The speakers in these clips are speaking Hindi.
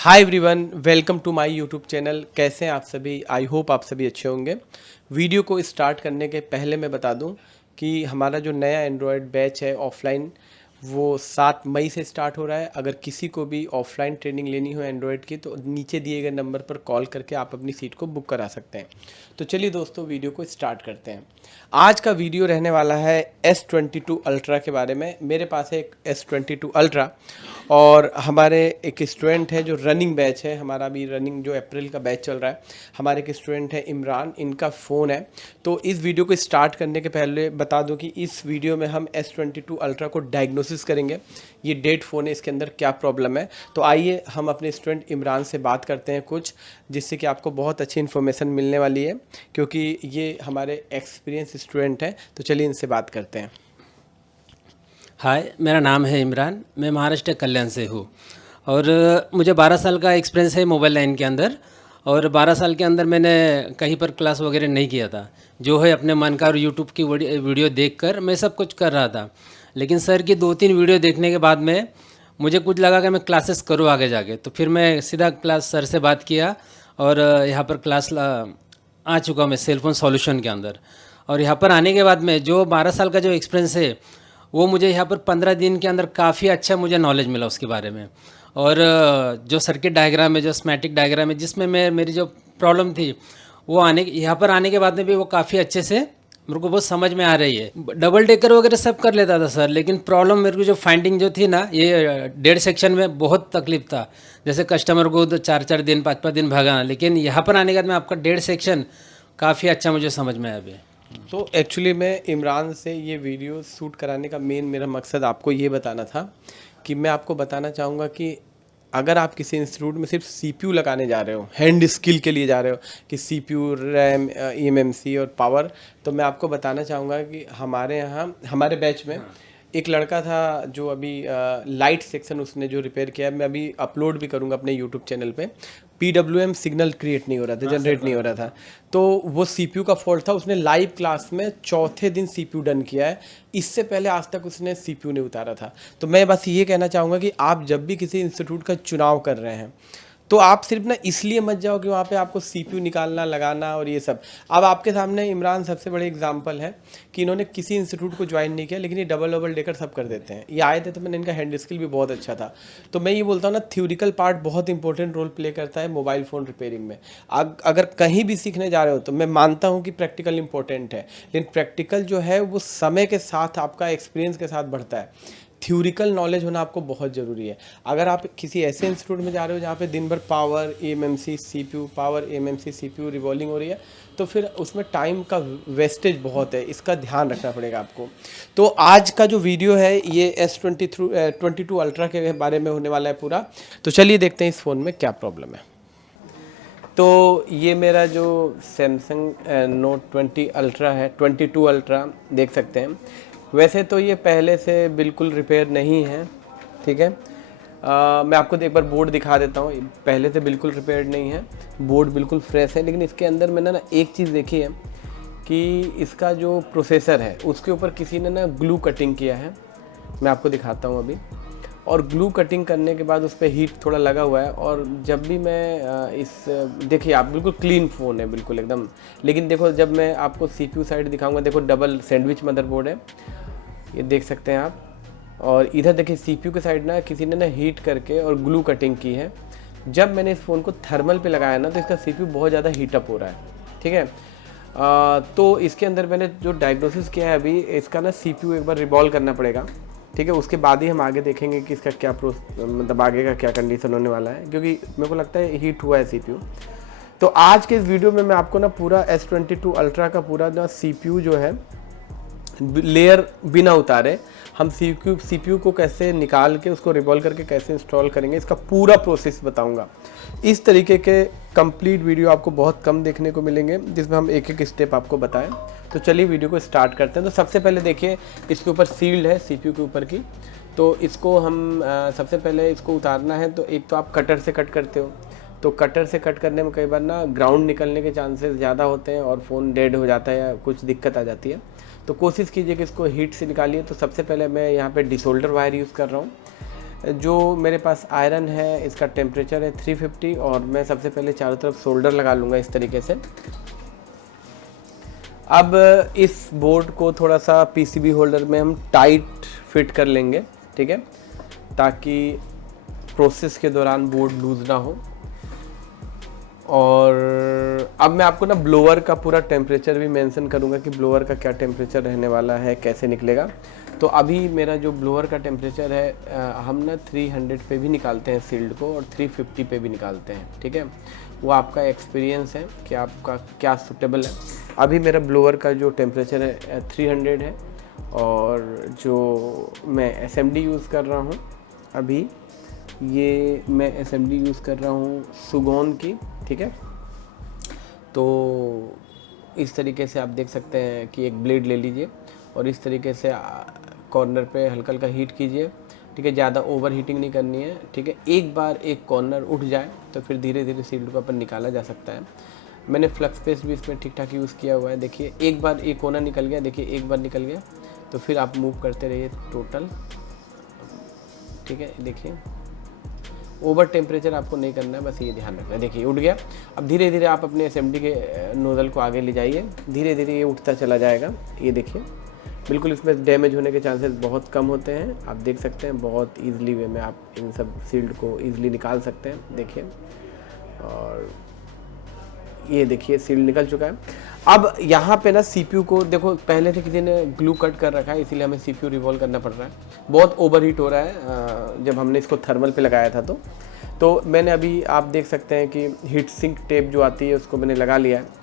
Hi everyone, welcome to my YouTube channel. कैसे हैं आप सभी? आई होप आप सभी अच्छे होंगे। वीडियो को स्टार्ट करने के पहले मैं बता दूं कि हमारा जो नया एंड्रॉयड बैच है ऑफलाइन, वो 7 मई से स्टार्ट हो रहा है। अगर किसी को भी ऑफलाइन ट्रेनिंग लेनी हो एंड्रॉयड की तो नीचे दिए गए नंबर पर कॉल करके आप अपनी सीट को बुक करा सकते हैं। तो चलिए दोस्तों, वीडियो को स्टार्ट करते हैं। आज का वीडियो रहने वाला है S22 अल्ट्रा के बारे में। मेरे पास है एक S22 अल्ट्रा और हमारे एक स्टूडेंट है जो रनिंग बैच है, हमारा भी रनिंग जो अप्रैल का बैच चल रहा है। हमारे एक स्टूडेंट है इमरान, इनका फ़ोन है। तो इस वीडियो को स्टार्ट करने के पहले बता दूं कि इस वीडियो में हम S22 अल्ट्रा को डायग्नोसिस करेंगे। ये डेड फ़ोन है, इसके अंदर क्या प्रॉब्लम है। तो आइए हम अपने स्टूडेंट इमरान से बात करते हैं कुछ, जिससे कि आपको बहुत अच्छी इन्फॉर्मेशन मिलने वाली है, क्योंकि ये हमारे एक्सपीरियंस स्टूडेंट हैं। तो चलिए इनसे बात करते हैं। हाय, मेरा नाम है इमरान। मैं महाराष्ट्र कल्याण से हूँ और मुझे 12 साल का एक्सपीरियंस है मोबाइल लाइन के अंदर। और 12 साल के अंदर मैंने कहीं पर क्लास वगैरह नहीं किया था। जो है अपने मन का और यूट्यूब की वीडियो देखकर मैं सब कुछ कर रहा था। लेकिन सर की 2-3 वीडियो देखने के बाद में मुझे कुछ लगा कि मैं क्लासेस करूँ आगे जाके। तो फिर मैं सीधा क्लास सर से बात किया और यहाँ पर आ चुका मैं सेलफोन सॉल्यूशन के अंदर। और यहाँ पर आने के बाद में जो 12 साल का जो एक्सपीरियंस है वो मुझे यहाँ पर 15 दिन के अंदर काफ़ी अच्छा मुझे नॉलेज मिला उसके बारे में। और जो सर्किट डायग्राम है, जो स्कीमेटिक डायग्राम है, जिसमें मेरी जो प्रॉब्लम थी वो यहाँ पर आने के बाद में भी वो काफ़ी अच्छे से मेरे को बहुत समझ में आ रही है। डबल डेकर वगैरह सब कर लेता था सर, लेकिन प्रॉब्लम मेरे को जो फाइंडिंग जो थी ना, ये डेढ़ सेक्शन में बहुत तकलीफ था। जैसे कस्टमर को तो 4-4 दिन 5-5 दिन भगाना, लेकिन यहाँ पर आने के बाद में आपका डेढ़ सेक्शन काफ़ी अच्छा मुझे समझ में आया अभी। तो एक्चुअली मैं इमरान से ये वीडियो शूट कराने का मेरा मकसद आपको ये बताना था कि मैं आपको बताना चाहूँगा कि अगर आप किसी इंस्टीट्यूट में सिर्फ सीपीयू लगाने जा रहे हो, हैंड स्किल के लिए जा रहे हो कि सीपीयू, रैम, ईएमएमसी और पावर, तो मैं आपको बताना चाहूँगा कि हमारे यहाँ हमारे बैच में एक लड़का था जो अभी लाइट सेक्शन उसने जो रिपेयर किया है, मैं अभी अपलोड भी करूँगा अपने यूट्यूब चैनल पे। PWM सिग्नल क्रिएट नहीं हो रहा था, जनरेट नहीं हो रहा था, तो वो सीपीयू का फॉल्ट था। उसने लाइव क्लास में चौथे दिन सीपीयू डन किया है। इससे पहले आज तक उसने सीपीयू नहीं उतारा था। तो मैं बस ये कहना चाहूँगा कि आप जब भी किसी इंस्टीट्यूट का चुनाव कर रहे हैं तो आप सिर्फ ना इसलिए मत जाओ कि वहाँ पे आपको सीपीयू निकालना लगाना और ये सब। अब आपके सामने इमरान सबसे बड़े एग्जांपल है कि इन्होंने किसी इंस्टीट्यूट को ज्वाइन नहीं किया, लेकिन ये डबल डबल डेकर सब कर देते हैं। ये आए थे तो मैंने इनका हैंड स्किल भी बहुत अच्छा था। तो मैं ये बोलता हूँ ना, थ्योरिकल पार्ट बहुत इंपॉर्टेंट रोल प्ले करता है मोबाइल फ़ोन रिपेयरिंग में। अगर कहीं भी सीखने जा रहे हो तो मैं मानता हूँ कि प्रैक्टिकल इंपॉर्टेंट है, लेकिन प्रैक्टिकल जो है वो समय के साथ आपका एक्सपीरियंस के साथ बढ़ता है। थ्योरिकल नॉलेज होना आपको बहुत ज़रूरी है। अगर आप किसी ऐसे इंस्टीट्यूट में जा रहे हो जहाँ पे दिन भर power AMMC CPU, power AMMC CPU revolving हो रही है, तो फिर उसमें टाइम का वेस्टेज बहुत है, इसका ध्यान रखना पड़ेगा आपको। तो आज का जो वीडियो है ये S22 अल्ट्रा के बारे में होने वाला है पूरा। तो चलिए देखते हैं इस फ़ोन में क्या प्रॉब्लम है। तो ये मेरा जो सैमसंग नोट 20 अल्ट्रा है, 22 अल्ट्रा देख सकते हैं। वैसे तो ये पहले से बिल्कुल रिपेयर नहीं है, ठीक है। मैं आपको एक बार बोर्ड दिखा देता हूँ। पहले से बिल्कुल रिपेयर नहीं है, बोर्ड बिल्कुल फ्रेश है। लेकिन इसके अंदर मैंने ना एक चीज़ देखी है कि इसका जो प्रोसेसर है उसके ऊपर किसी ने ना ग्लू कटिंग किया है। मैं आपको दिखाता हूँ अभी। और ग्लू कटिंग करने के बाद उस पर हीट थोड़ा लगा हुआ है। और जब भी मैं देखिए, आप बिल्कुल क्लीन फ़ोन है, बिल्कुल एकदम। लेकिन देखो, जब मैं आपको सीपीयू साइड दिखाऊंगा, देखो डबल सैंडविच मदरबोर्ड है, ये देख सकते हैं आप। और इधर देखिए सीपीयू के साइड ना किसी ने ना हीट करके और ग्लू कटिंग की है। जब मैंने इस फ़ोन को थर्मल पे लगाया ना, तो इसका सीपीयू बहुत ज़्यादा हीटअप हो रहा है, ठीक है। तो इसके अंदर मैंने जो डायग्नोसिस किया है अभी, इसका ना सीपीयू एक बार रिवॉल्व करना पड़ेगा, ठीक है। उसके बाद ही हम आगे देखेंगे कि इसका क्या मतलब आगे का क्या कंडीशन होने वाला है, क्योंकि मेरे को लगता है हीट हुआ है सीपीयू। तो आज के इस वीडियो में मैं आपको ना पूरा S22 अल्ट्रा का पूरा ना सीपीयू जो है लेयर बिना उतारे हम सीपीयू को कैसे निकाल के उसको रिवॉल्व करके कैसे इंस्टॉल करेंगे, इसका पूरा प्रोसेस बताऊंगा। इस तरीके के कंप्लीट वीडियो आपको बहुत कम देखने को मिलेंगे, जिसमें हम एक एक स्टेप आपको बताएं। तो चलिए वीडियो को स्टार्ट करते हैं। तो सबसे पहले देखिए, इसके ऊपर सील्ड है सीपीयू के ऊपर की। तो इसको हम सबसे पहले इसको उतारना है। तो एक तो आप कटर से कट करते हो, तो कटर से कट करने में कई बार ना ग्राउंड निकलने के चांसेस ज़्यादा होते हैं और फ़ोन डेड हो जाता है या कुछ दिक्कत आ जाती है। तो कोशिश कीजिए कि इसको हीट से निकालिए। तो सबसे पहले मैं यहाँ पे डिसोल्डर वायर यूज़ कर रहा हूँ। जो मेरे पास आयरन है इसका टेम्परेचर है 350 और मैं सबसे पहले चारों तरफ सोल्डर लगा लूँगा इस तरीके से। अब इस बोर्ड को थोड़ा सा पीसीबी होल्डर में हम टाइट फिट कर लेंगे, ठीक है, ताकि प्रोसेस के दौरान बोर्ड लूज ना हो। और अब मैं आपको ना ब्लोअर का पूरा टेम्परेचर भी मेंशन करूंगा कि ब्लोअर का क्या टेम्परेचर रहने वाला है, कैसे निकलेगा। तो अभी मेरा जो ब्लोअर का टेम्परेचर है हम ना 300 पे भी निकालते हैं सील्ड को और 350 पे भी निकालते हैं, ठीक है। वो आपका एक्सपीरियंस है कि आपका क्या सूटेबल है। अभी मेरा ब्लोअर का जो टेम्परेचर है 300 है और जो मैं एसएमडी यूज़ कर रहा हूँ अभी, ये मैं एसएमडी यूज़ कर रहा हूँ सुगोन की, ठीक है। तो इस तरीके से आप देख सकते हैं कि एक ब्लेड ले लीजिए और इस तरीके से कॉर्नर पे हल्का हल्का हीट कीजिए, ठीक है। ज़्यादा ओवर हीटिंग नहीं करनी है, ठीक है। एक बार एक कॉर्नर उठ जाए तो फिर धीरे धीरे सील्ड को अपन निकाला जा सकता है। मैंने फ्लक्स पेस्ट भी इसमें ठीक ठाक यूज़ किया हुआ है। देखिए एक बार एक कोना निकल गया, देखिए एक बार निकल गया तो फिर आप मूव करते रहिए टोटल, ठीक है। देखिए ओवर टेम्परेचर आपको नहीं करना है, बस ये ध्यान रखना है। देखिए उठ गया। अब धीरे धीरे आप अपने एसएमडी के नोजल को आगे ले जाइए, धीरे धीरे ये उठता चला जाएगा। ये देखिए बिल्कुल इसमें डैमेज होने के चांसेस बहुत कम होते हैं। आप देख सकते हैं बहुत ईजिली वे में आप इन सब सील्ड को ईजिली निकाल सकते हैं। देखिए और ये देखिए सील्ड निकल चुका है। अब यहाँ पे ना सीपीयू को देखो, पहले से किसी ने ग्लू कट कर रखा है इसीलिए हमें सीपीयू रिवॉल्व करना पड़ रहा है। बहुत ओवर हीट हो रहा है जब हमने इसको थर्मल पे लगाया था तो मैंने अभी आप देख सकते हैं कि हीट सिंक टेप जो आती है उसको मैंने लगा लिया है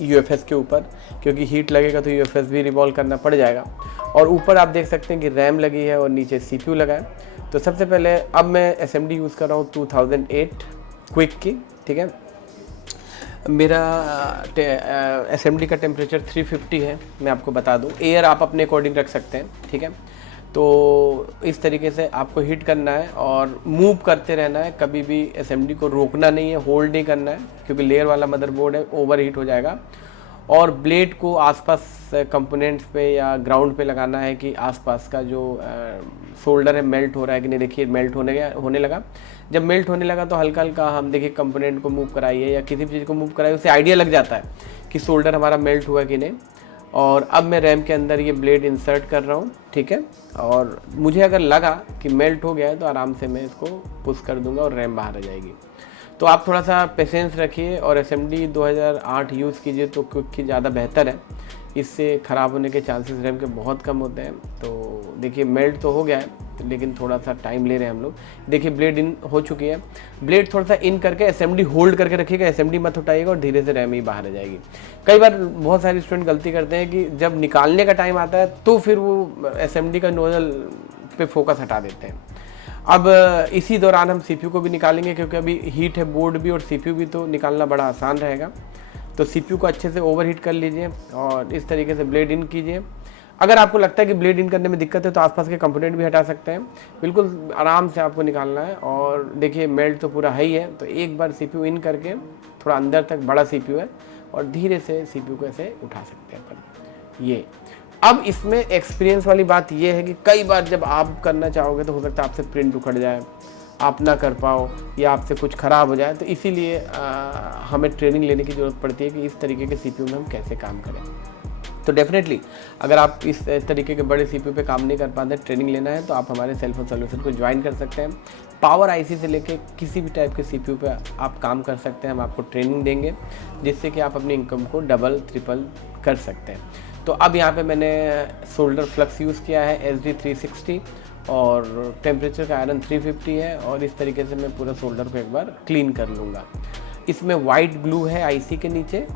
यूएफएस के ऊपर, क्योंकि हीट लगेगा तो यूएफएस भी रिवॉल्व करना पड़ जाएगा। और ऊपर आप देख सकते हैं कि रैम लगी है और नीचे सीपीयू लगा है। तो सबसे पहले अब मैं एसएमडी यूज़ कर रहा हूँ 2008 क्विक की, ठीक है। मेरा एसएमडी का टेम्परेचर 350 है, मैं आपको बता दूं। एयर आप अपने अकॉर्डिंग रख सकते हैं, ठीक है। तो इस तरीके से आपको हीट करना है और मूव करते रहना है, कभी भी एसएमडी को रोकना नहीं है, होल्ड नहीं करना है, क्योंकि लेयर वाला मदरबोर्ड है, ओवर हीट हो जाएगा। और ब्लेड को आसपास कंपोनेंट्स पे या ग्राउंड पे लगाना है कि आसपास का जो सोल्डर है मेल्ट हो रहा है कि नहीं। देखिए मेल्ट होने लगा। जब मेल्ट होने लगा तो हल्का हल्का हम देखिए कंपोनेंट को मूव कराइए या किसी भी चीज़ को मूव कराइए, उससे आइडिया लग जाता है कि सोल्डर हमारा मेल्ट हुआ कि नहीं। और अब मैं रैम के अंदर ये ब्लेड इंसर्ट कर रहा हूँ, ठीक है। और मुझे अगर लगा कि मेल्ट हो गया है तो आराम से मैं इसको पुश कर दूंगा और रैम बाहर आ जाएगी। तो आप थोड़ा सा पेशेंस रखिए और एसएमडी 2008 यूज़ कीजिए तो क्योंकि ज़्यादा बेहतर है, इससे ख़राब होने के चांसेस रैम के बहुत कम होते हैं। तो देखिए मेल्ट तो हो गया है लेकिन थोड़ा सा टाइम ले रहे हैं हम लोग। देखिए ब्लेड इन हो चुकी है। ब्लेड थोड़ा सा इन करके एसएमडी होल्ड करके रखिएगा, एसएमडी मत उठाइएगा और धीरे से रैम ही बाहर आ जाएगी। कई बार बहुत सारे स्टूडेंट गलती करते हैं कि जब निकालने का टाइम आता है तो फिर वो एसएमडी का नोजल पे फोकस हटा देते हैं। अब इसी दौरान हम सीपीयू को भी निकालेंगे, क्योंकि अभी हीट है बोर्ड भी और सीपीयू भी, तो निकालना बड़ा आसान रहेगा। तो सीपीयू को अच्छे से ओवर हीट कर लीजिए और इस तरीके से ब्लेड इन कीजिए। अगर आपको लगता है कि ब्लेड इन करने में दिक्कत है तो आसपास के कंपोनेंट भी हटा सकते हैं। बिल्कुल आराम से आपको निकालना है। और देखिए मेल्ट तो पूरा है ही है, तो एक बार सीपीयू इन करके थोड़ा अंदर तक, बड़ा सीपीयू है, और धीरे से सीपीयू को ऐसे उठा सकते हैं अपन। ये अब इसमें एक्सपीरियंस वाली बात ये है कि कई बार जब आप करना चाहोगे तो हो सकता है आपसे प्रिंट उखड़ जाए, आप ना कर पाओ या आपसे कुछ ख़राब हो जाए। तो इसीलिए हमें ट्रेनिंग लेने की ज़रूरत पड़ती है कि इस तरीके के सीपीयू में हम कैसे काम करें। तो डेफिनेटली अगर आप इस तरीके के बड़े सीपीयू पे काम नहीं कर पाते, ट्रेनिंग लेना है, तो आप हमारे सेलफोन सॉल्यूशन को ज्वाइन कर सकते हैं। पावर आईसी से लेके किसी भी टाइप के सीपीयू पे आप काम कर सकते हैं। हम आपको ट्रेनिंग देंगे जिससे कि आप अपनी इनकम को डबल ट्रिपल कर सकते हैं। तो अब यहाँ पे मैंने सोल्डर फ्लक्स यूज़ किया है SD 360 और टेम्परेचर का आयरन 350 है। और इस तरीके से मैं पूरा सोल्डर को एक बार क्लीन कर लूँगा। इसमें वाइट ग्लू है आईसी के नीचे,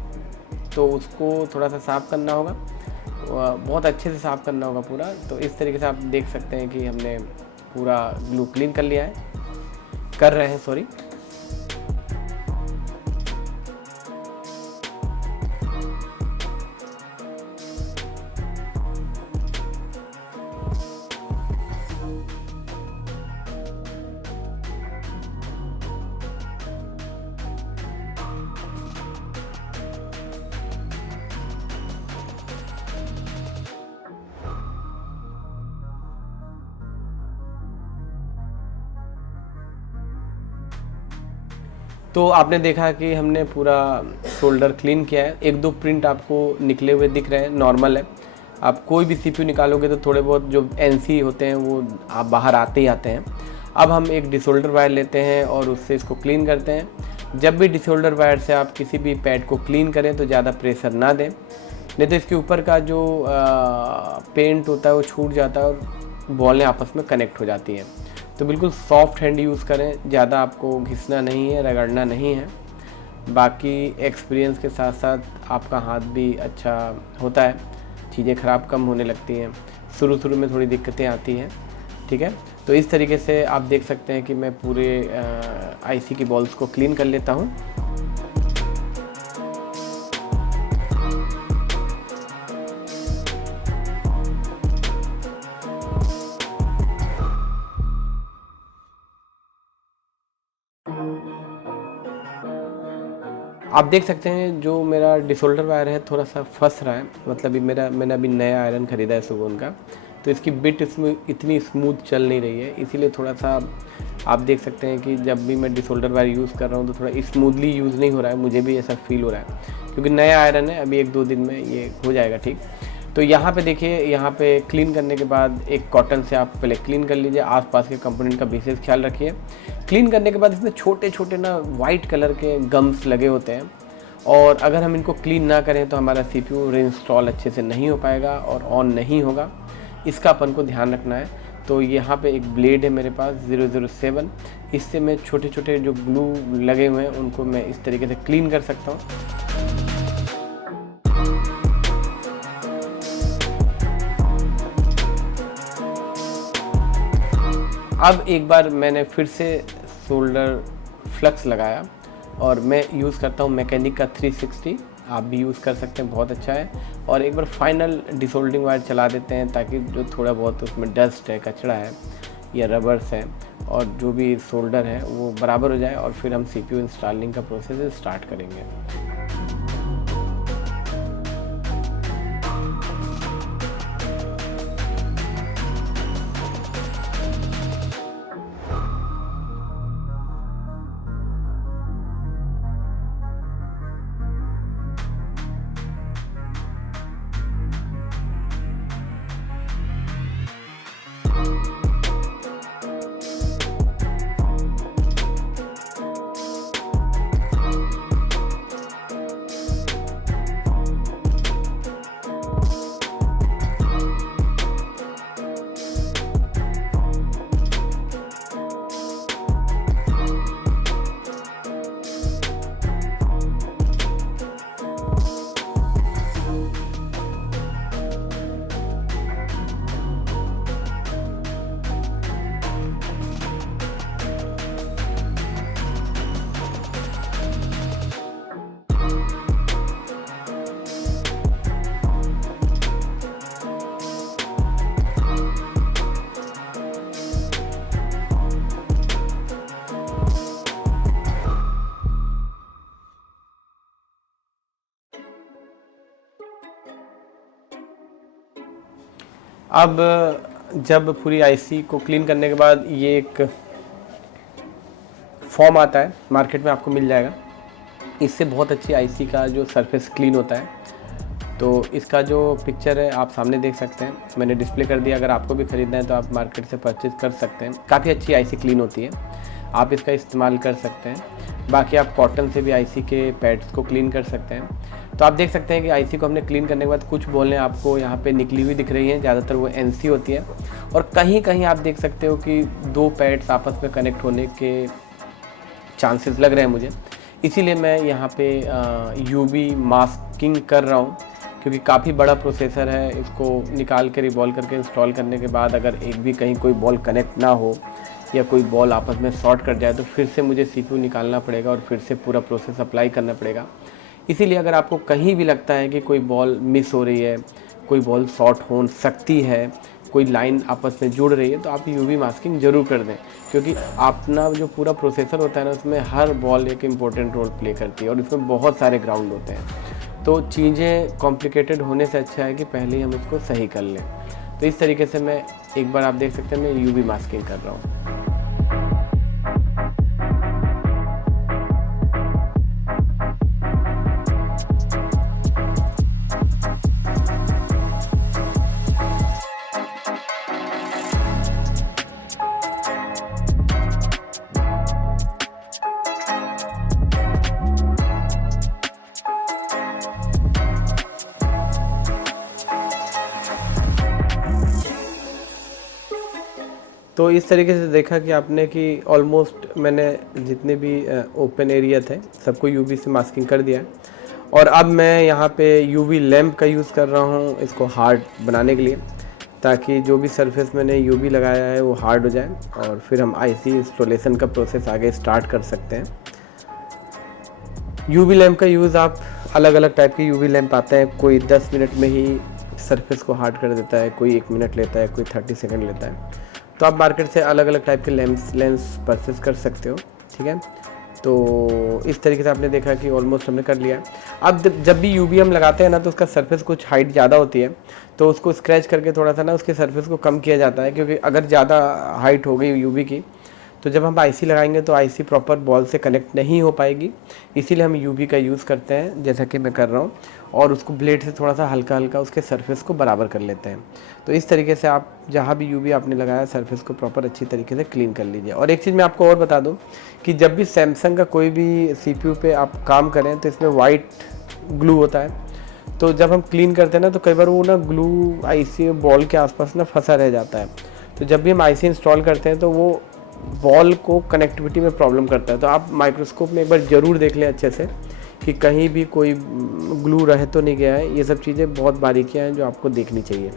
तो उसको थोड़ा सा साफ़ करना होगा, बहुत अच्छे से साफ़ करना होगा पूरा। तो इस तरीके से आप देख सकते हैं कि हमने पूरा ग्लू क्लीन कर लिया है, कर रहे हैं सॉरी। तो आपने देखा कि हमने पूरा शोल्डर क्लीन किया है। एक दो प्रिंट आपको निकले हुए दिख रहे हैं, नॉर्मल है। आप कोई भी सीपीयू निकालोगे तो थोड़े बहुत जो एनसी होते हैं वो आप बाहर आते ही आते हैं। अब हम एक डिसोल्डर वायर लेते हैं और उससे इसको क्लीन करते हैं। जब भी डिसोल्डर वायर से आप किसी भी पैड को क्लीन करें तो ज़्यादा प्रेशर ना दें, नहीं तो इसके ऊपर का जो पेंट होता है वो छूट जाता है और बॉलें आपस में कनेक्ट हो जाती हैं। तो बिल्कुल सॉफ्ट हैंड यूज़ करें, ज़्यादा आपको घिसना नहीं है, रगड़ना नहीं है। बाकी एक्सपीरियंस के साथ साथ आपका हाथ भी अच्छा होता है, चीज़ें ख़राब कम होने लगती हैं। शुरू में थोड़ी दिक्कतें आती हैं, ठीक है। तो इस तरीके से आप देख सकते हैं कि मैं पूरे आईसी की बॉल्स को क्लीन कर लेता हूँ। आप देख सकते हैं जो मेरा डिसोल्डर वायर है थोड़ा सा फंस रहा है, मतलब ये मैंने अभी नया आयरन ख़रीदा है सुगोन का, तो इसकी बिट इसमें इतनी स्मूथ चल नहीं रही है, इसीलिए थोड़ा सा आप देख सकते हैं कि जब भी मैं डिसोल्डर वायर यूज़ कर रहा हूँ तो थोड़ा स्मूथली यूज़ नहीं हो रहा है। मुझे भी ऐसा फील हो रहा है क्योंकि नया आयरन है, अभी 1-2 दिन में ये हो जाएगा ठीक। तो यहाँ पे देखिए, यहाँ पे क्लीन करने के बाद एक कॉटन से आप पहले क्लीन कर लीजिए, आसपास के कंपोनेंट का विशेष ख्याल रखिए। क्लीन करने के बाद इसमें छोटे छोटे ना वाइट कलर के गम्स लगे होते हैं, और अगर हम इनको क्लीन ना करें तो हमारा सीपीयू रीइंस्टॉल अच्छे से नहीं हो पाएगा और ऑन नहीं होगा। इसका अपन को ध्यान रखना है। तो यहाँ पे एक ब्लेड है मेरे पास 007, इससे मैं छोटे छोटे जो ग्लू लगे हुए हैं उनको मैं इस तरीके से क्लीन कर सकता हूँ। अब एक बार मैंने फिर से शोल्डर फ्लक्स लगाया और मैं यूज़ करता हूँ मैकेनिक का 360, आप भी यूज़ कर सकते हैं, बहुत अच्छा है। और एक बार फाइनल डिसोल्डिंग वायर चला देते हैं ताकि जो थोड़ा बहुत उसमें डस्ट है, कचरा है या रबर्स है और जो भी शोल्डर है वो बराबर हो जाए, और फिर हम सीपीयू इंस्टॉलिंग का प्रोसेस स्टार्ट करेंगे। अब जब पूरी आईसी को क्लीन करने के बाद ये एक फॉर्म आता है, मार्केट में आपको मिल जाएगा। इससे बहुत अच्छी आईसी का जो सरफेस क्लीन होता है। तो इसका जो पिक्चर है आप सामने देख सकते हैं, मैंने डिस्प्ले कर दिया। अगर आपको भी ख़रीदना है तो आप मार्केट से परचेज़ कर सकते हैं। काफ़ी अच्छी आईसी क्लीन होती है, आप इसका इस्तेमाल कर सकते हैं। बाकी आप कॉटन से भी आईसी के पैड्स को क्लीन कर सकते हैं। तो आप देख सकते हैं कि आईसी को हमने क्लीन करने के बाद कुछ बॉलें आपको यहाँ पे निकली हुई दिख रही हैं, ज़्यादातर वो एनसी होती है, और कहीं कहीं आप देख सकते हो कि दो पैड्स आपस में कनेक्ट होने के चांसेस लग रहे हैं मुझे। इसीलिए मैं यहाँ पे यूवी मास्किंग कर रहा हूँ, क्योंकि काफ़ी बड़ा प्रोसेसर है। इसको निकाल के रिवॉल्व करके इंस्टॉल करने के बाद अगर एक भी कहीं कोई बॉल कनेक्ट ना हो या कोई बॉल आपस में शॉर्ट कर जाए तो फिर से मुझे सीपीयू निकालना पड़ेगा और फिर से पूरा प्रोसेस अप्लाई करना पड़ेगा। इसीलिए अगर आपको कहीं भी लगता है कि कोई बॉल मिस हो रही है, कोई बॉल शॉर्ट हो सकती है, कोई लाइन आपस में जुड़ रही है, तो आप यूवी मास्किंग ज़रूर कर दें, क्योंकि अपना जो पूरा प्रोसेसर होता है ना, उसमें हर बॉल एक इम्पोर्टेंट रोल प्ले करती है और इसमें बहुत सारे ग्राउंड होते हैं। तो चीज़ें कॉम्प्लिकेटेड होने से अच्छा है कि पहले ही हम इसको सही कर लें। तो इस तरीके से मैं एक बार आप देख सकते हैं मैं यूवी मास्किंग कर रहा हूँ। तो इस तरीके से देखा कि आपने कि ऑलमोस्ट मैंने जितने भी ओपन एरिया थे सबको यूवी से मास्किंग कर दिया है। और अब मैं यहाँ पे यूवी लैंप का यूज़ कर रहा हूँ इसको हार्ड बनाने के लिए, ताकि जो भी सरफेस मैंने यूवी लगाया है वो हार्ड हो जाए और फिर हम आईसी इंस्टॉलेशन का प्रोसेस आगे स्टार्ट कर सकते हैं। यूवी लैंप का यूज़ आप अलग अलग टाइप के यूवी लैंप आते हैं, कोई 10 मिनट में ही सरफेस को हार्ड कर देता है, कोई 1 मिनट लेता है, कोई 30 सेकंड लेता है। तो आप मार्केट से अलग अलग टाइप के लेंस परचेस कर सकते हो, ठीक है। तो इस तरीके से आपने देखा कि ऑलमोस्ट हमने कर लिया है। अब जब भी यूवी हम लगाते हैं ना तो उसका सरफेस कुछ हाइट ज़्यादा होती है, तो उसको स्क्रैच करके थोड़ा सा ना उसके सरफेस को कम किया जाता है, क्योंकि अगर ज़्यादा हाइट हो गई यूवी की तो जब हम आईसी लगाएंगे तो आईसी प्रॉपर बॉल से कनेक्ट नहीं हो पाएगी। इसीलिए हम यूवी का यूज़ करते हैं जैसा कि मैं कर रहा हूँ, और उसको ब्लेड से थोड़ा सा हल्का हल्का उसके सरफेस को बराबर कर लेते हैं। तो इस तरीके से आप जहाँ भी यूवी आपने लगाया सरफेस को प्रॉपर अच्छी तरीके से क्लीन कर लीजिए। और एक चीज़ मैं आपको और बता दूँ कि जब भी सैमसंग का कोई भी CPU पे आप काम करें तो इसमें वाइट ग्लू होता है। तो जब हम क्लीन करते हैं ना तो कई बार वो ना ग्लू आईसी बॉल के आसपास ना फंसा रह जाता है। तो जब भी हम आईसी इंस्टॉल करते हैं तो वो बॉल को कनेक्टिविटी में प्रॉब्लम करता है। तो आप माइक्रोस्कोप में एक बार ज़रूर देख लें अच्छे से कि कहीं भी कोई ग्लू रह तो नहीं गया है। ये सब चीज़ें बहुत बारीकियां हैं जो आपको देखनी चाहिए।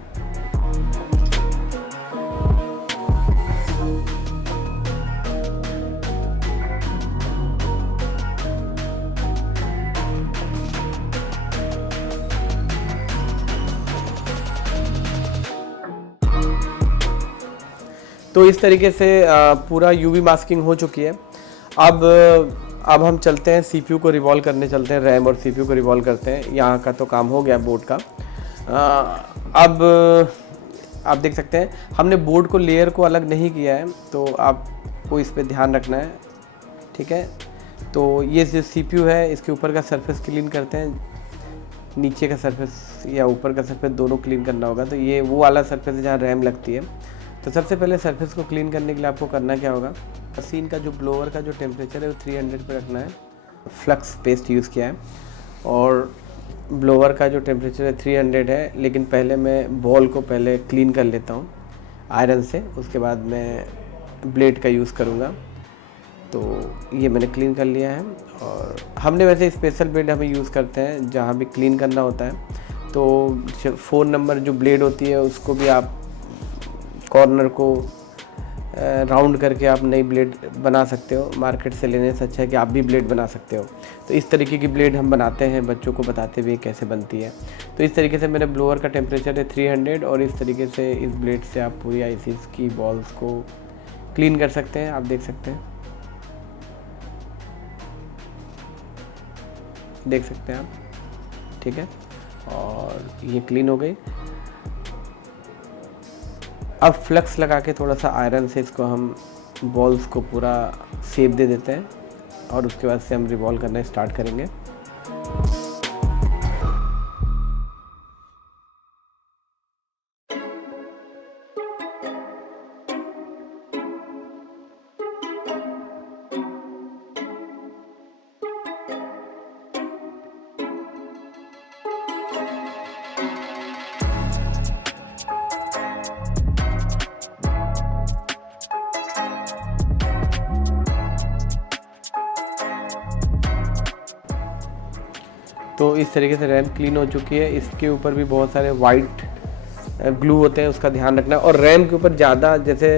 तो इस तरीके से पूरा यूवी मास्किंग हो चुकी है। अब हम चलते हैं CPU को रिवॉल्व करने चलते हैं, रैम और CPU को रिवॉल्व करते हैं। यहाँ का तो काम हो गया बोर्ड का। अब आप देख सकते हैं हमने बोर्ड को लेयर को अलग नहीं किया है, तो आपको इस पे ध्यान रखना है, ठीक है। तो ये जो CPU है इसके ऊपर का सरफेस क्लीन करते हैं, नीचे का सरफेस या ऊपर का सरफेस दोनों क्लीन करना होगा। तो ये वो वाला सरफेस है जहाँ रैम लगती है। तो सबसे पहले सरफेस को क्लीन करने के लिए आपको करना क्या होगा, मशीन का जो ब्लोअर का जो टेम्परेचर है वो 300 पे रखना है। फ्लक्स पेस्ट यूज़ किया है और ब्लोअर का जो टेम्परेचर है 300 है, लेकिन पहले मैं बॉल को पहले क्लीन कर लेता हूँ आयरन से, उसके बाद मैं ब्लेड का यूज़ करूँगा। तो ये मैंने क्लीन कर लिया है। और हमने वैसे स्पेशल ब्लेड हमें यूज़ करते हैं जहाँ भी क्लीन करना होता है। तो 4 नंबर जो ब्लेड होती है उसको भी आप कॉर्नर को राउंड करके आप नई ब्लेड बना सकते हो। मार्केट से लेने से अच्छा है कि आप भी ब्लेड बना सकते हो। तो इस तरीके की ब्लेड हम बनाते हैं, बच्चों को बताते हुए कैसे बनती है। तो इस तरीके से मेरे ब्लोअर का टेम्परेचर है 300 और इस तरीके से इस ब्लेड से आप पूरी आईसीज की बॉल्स को क्लीन कर सकते हैं। आप देख सकते हैं, आप, ठीक है। और ये क्लीन हो गई। अब फ्लक्स लगा के थोड़ा सा आयरन से इसको हम बॉल्स को पूरा शेप दे देते हैं और उसके बाद से हम रिवॉल्व करना स्टार्ट करेंगे। तो इस तरीके से रैम क्लीन हो चुकी है। इसके ऊपर भी बहुत सारे वाइट ग्लू होते हैं, उसका ध्यान रखना है। और रैम के ऊपर ज़्यादा, जैसे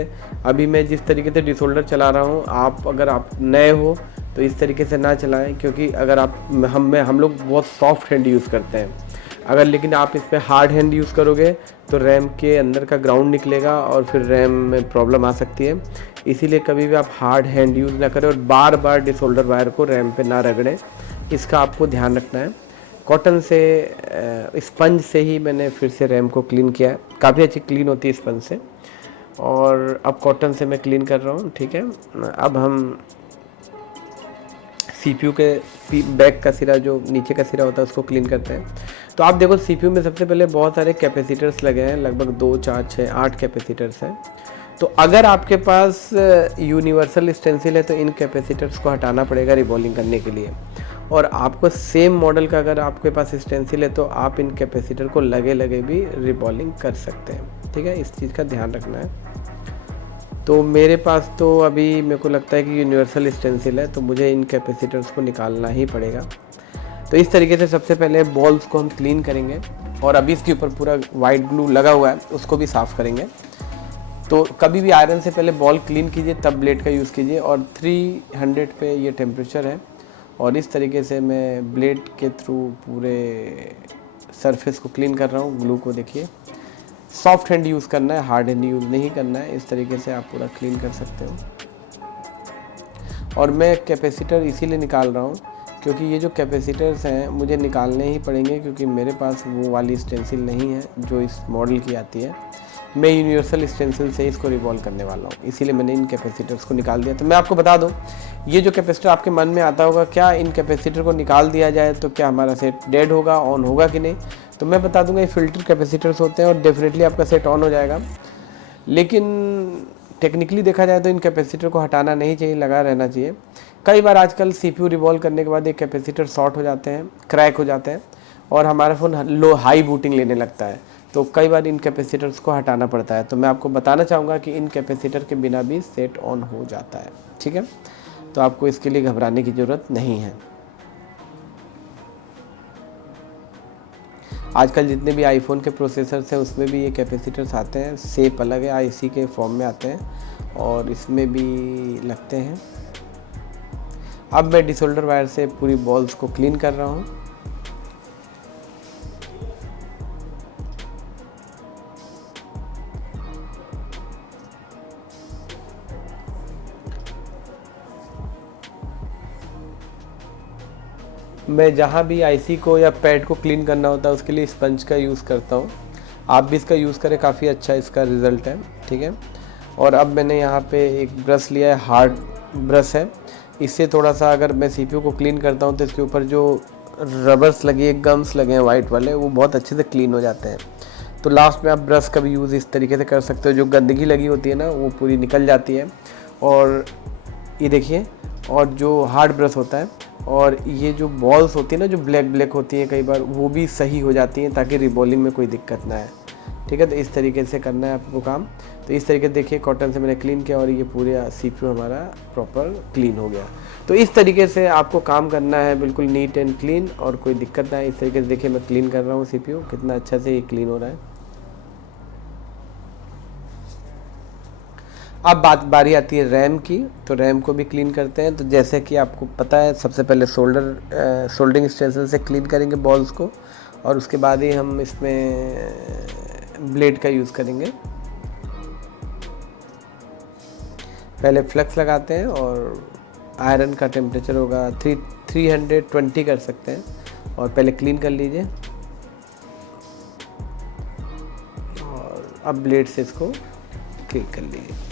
अभी मैं जिस तरीके से डिसोल्डर चला रहा हूँ, अगर आप नए हो तो इस तरीके से ना चलाएं, क्योंकि अगर हम लोग बहुत सॉफ्ट हैंड यूज़ करते हैं। लेकिन आप इस पर हार्ड हैंड यूज़ करोगे तो रैम के अंदर का ग्राउंड निकलेगा और फिर रैम में प्रॉब्लम आ सकती है। इसीलिए कभी भी आप हार्ड हैंड यूज़ ना करें और बार बार डिसोल्डर वायर को रैम पे ना रगड़ें, इसका आपको ध्यान रखना है। कॉटन से, स्पंज से ही मैंने फिर से रैम को क्लीन किया है, काफ़ी अच्छी क्लीन होती है स्पंज से। और अब कॉटन से मैं क्लीन कर रहा हूँ, ठीक है। अब हम CPU के बैक का सिरा, जो नीचे का सिरा होता है, उसको क्लीन करते हैं। तो आप देखो CPU में सबसे पहले बहुत सारे कैपेसिटर्स लगे हैं, लगभग 2, 4, 6, 8 कैपेसिटर्स हैं। तो अगर आपके पास यूनिवर्सल स्टेंसिल है तो इन कैपेसिटर्स को हटाना पड़ेगा रिवॉल्विंग करने के लिए। और आपको सेम मॉडल का अगर आपके पास स्टेंसिल है तो आप इन कैपेसिटर को लगे भी रिवॉल्विंग कर सकते हैं, ठीक है। इस चीज़ का ध्यान रखना है। तो मेरे पास तो अभी मेरे को लगता है कि यूनिवर्सल स्टेंसिल है, तो मुझे इन कैपेसिटर्स को निकालना ही पड़ेगा। तो इस तरीके से सबसे पहले बॉल्स को हम क्लीन करेंगे और अभी इसके ऊपर पूरा वाइट ग्लू लगा हुआ है उसको भी साफ़ करेंगे। तो कभी भी आयरन से पहले बॉल क्लीन कीजिए तब ब्लेड का यूज़ कीजिए। और 300 पे ये टेम्परेचर है और इस तरीके से मैं ब्लेड के थ्रू पूरे सरफेस को क्लीन कर रहा हूँ। ग्लू को देखिए, सॉफ्ट हैंड यूज़ करना है, हार्ड हैंड यूज़ नहीं करना है। इस तरीके से आप पूरा क्लीन कर सकते हो। और मैं कैपेसिटर इसीलिए निकाल रहा हूँ क्योंकि ये जो कैपेसिटर्स हैं मुझे निकालने ही पड़ेंगे, क्योंकि मेरे पास वो वाली स्टेंसिल नहीं है जो इस मॉडल की आती है। मैं यूनिवर्सल स्टेंसिल से इसको रिवॉल्व करने वाला हूँ, इसीलिए मैंने इन कैपेसिटर्स को निकाल दिया। तो मैं आपको बता दूँ, ये जो कैपेसिटर आपके मन में आता होगा, क्या इन कैपेसिटर को निकाल दिया जाए तो क्या हमारा सेट डेड होगा, ऑन होगा कि नहीं? तो मैं बता दूंगा, ये फ़िल्टर कैपेसिटर्स होते हैं और डेफिनेटली आपका सेट ऑन हो जाएगा। लेकिन टेक्निकली देखा जाए तो इन कैपेसिटर को हटाना नहीं चाहिए, लगा रहना चाहिए। कई बार आजकल सीपीयू रिवॉल्व करने के बाद ये कैपेसिटर शॉर्ट हो जाते हैं, क्रैक हो जाते हैं और हमारा फ़ोन लो हाई बूटिंग लेने लगता है। तो कई बार इन कैपेसिटर्स को हटाना पड़ता है। तो मैं आपको बताना चाहूँगा कि इन कैपेसिटर के बिना भी सेट ऑन हो जाता है, ठीक है? तो आपको इसके लिए घबराने की ज़रूरत नहीं है। आजकल जितने भी आईफोन के प्रोसेसर्स हैं उसमें भी ये कैपेसिटर्स आते हैं, शेप अलग है, आईसी के फॉर्म में आते हैं और इसमें भी लगते हैं। अब मैं डिसोल्डर वायर से पूरी बॉल्स को क्लीन कर रहा हूँ। मैं जहाँ भी आईसी को या पैड को क्लीन करना होता है उसके लिए स्पंज का यूज़ करता हूँ। आप भी इसका यूज़ करें, काफ़ी अच्छा इसका रिज़ल्ट है, ठीक है? और अब मैंने यहाँ पे एक ब्रश लिया है, हार्ड ब्रश है। इससे थोड़ा सा अगर मैं सीपीयू को क्लीन करता हूँ तो इसके ऊपर जो रबर्स लगे हैं, गम्स लगे हैं वाइट वाले, वो बहुत अच्छे से क्लीन हो जाते हैं। तो लास्ट में आप ब्रश का भी यूज़ इस तरीके से कर सकते हो, जो गंदगी लगी होती है ना वो पूरी निकल जाती है। और ये देखिए, और जो हार्ड ब्रश होता है और ये जो बॉल्स होती है ना, जो ब्लैक ब्लैक होती हैं, कई बार वो भी सही हो जाती हैं ताकि रिबॉलिंग में कोई दिक्कत ना आए, ठीक है? तो इस तरीके से करना है आपको काम। तो इस तरीके से देखिए, कॉटन से मैंने क्लीन किया और ये पूरा सीपीयू हमारा प्रॉपर क्लीन हो गया। तो इस तरीके से आपको काम करना है, बिल्कुल नीट एंड क्लीन और कोई दिक्कत ना है। इस तरीके से देखिए मैं क्लीन कर रहा हूँ सीपीयू, कितना अच्छा से ये क्लीन हो रहा है। अब बारी आती है रैम की। तो रैम को भी क्लीन करते हैं। तो जैसे कि आपको पता है, सबसे पहले सोल्डरिंग स्टेंसिल से क्लीन करेंगे बॉल्स को और उसके बाद ही हम इसमें ब्लेड का यूज़ करेंगे। पहले फ्लक्स लगाते हैं और आयरन का टेम्परेचर होगा 320 कर सकते हैं और पहले क्लीन कर लीजिए और अब ब्लेड से इसको क्लीन कर लीजिए।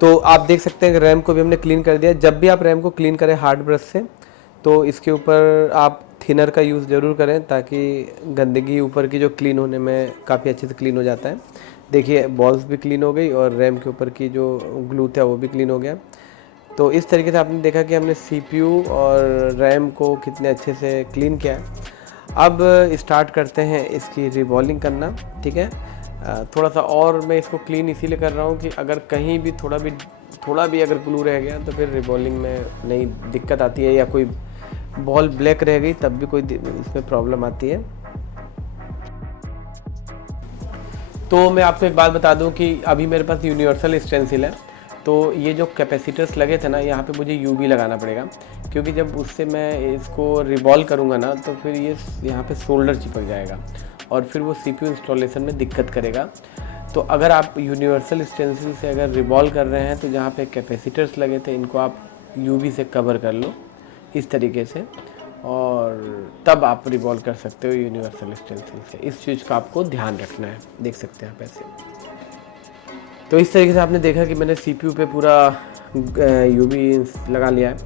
तो आप देख सकते हैं कि रैम को भी हमने क्लीन कर दिया। जब भी आप रैम को क्लीन करें हार्ड ब्रश से, तो इसके ऊपर आप थिनर का यूज़ ज़रूर करें ताकि गंदगी ऊपर की जो क्लीन होने में काफ़ी अच्छे से क्लीन हो जाता है। देखिए, बॉल्स भी क्लीन हो गई और रैम के ऊपर की जो ग्लू था वो भी क्लीन हो गया। तो इस तरीके से आपने देखा कि हमने सीपीयू और रैम को कितने अच्छे से क्लीन किया है। अब स्टार्ट करते हैं इसकी रिबॉलिंग करना, ठीक है? थोड़ा सा और मैं इसको क्लीन इसीलिए कर रहा हूँ कि अगर कहीं भी थोड़ा भी अगर ग्लू रह गया तो फिर रिबॉलिंग में नई दिक्कत आती है, या कोई बॉल ब्लैक रह गई तब भी कोई इसमें प्रॉब्लम आती है। तो मैं आपको एक बात बता दूं कि अभी मेरे पास यूनिवर्सल स्टेंसिल है, तो ये जो कैपेसिटर्स लगे थे ना, यहाँ पे मुझे यूवी लगाना पड़ेगा, क्योंकि जब उससे मैं इसको रिवॉल्व करूँगा ना तो फिर ये यहाँ पे सोल्डर चिपक जाएगा और फिर वो सीपीयू इंस्टॉलेशन में दिक्कत करेगा। तो अगर आप यूनिवर्सल स्टेंसिल से अगर रिवॉल्व कर रहे हैं तो जहाँ पे कैपेसिटर्स लगे थे इनको आप यूवी से कवर कर लो इस तरीके से, और तब आप रिवॉल्व कर सकते हो यूनिवर्सल स्टेंसिल से। इस चीज़ का आपको ध्यान रखना है। देख सकते हैं आप ऐसे। तो इस तरीके से आपने देखा कि मैंने सीपीयू पे पूरा यूवी लगा लिया है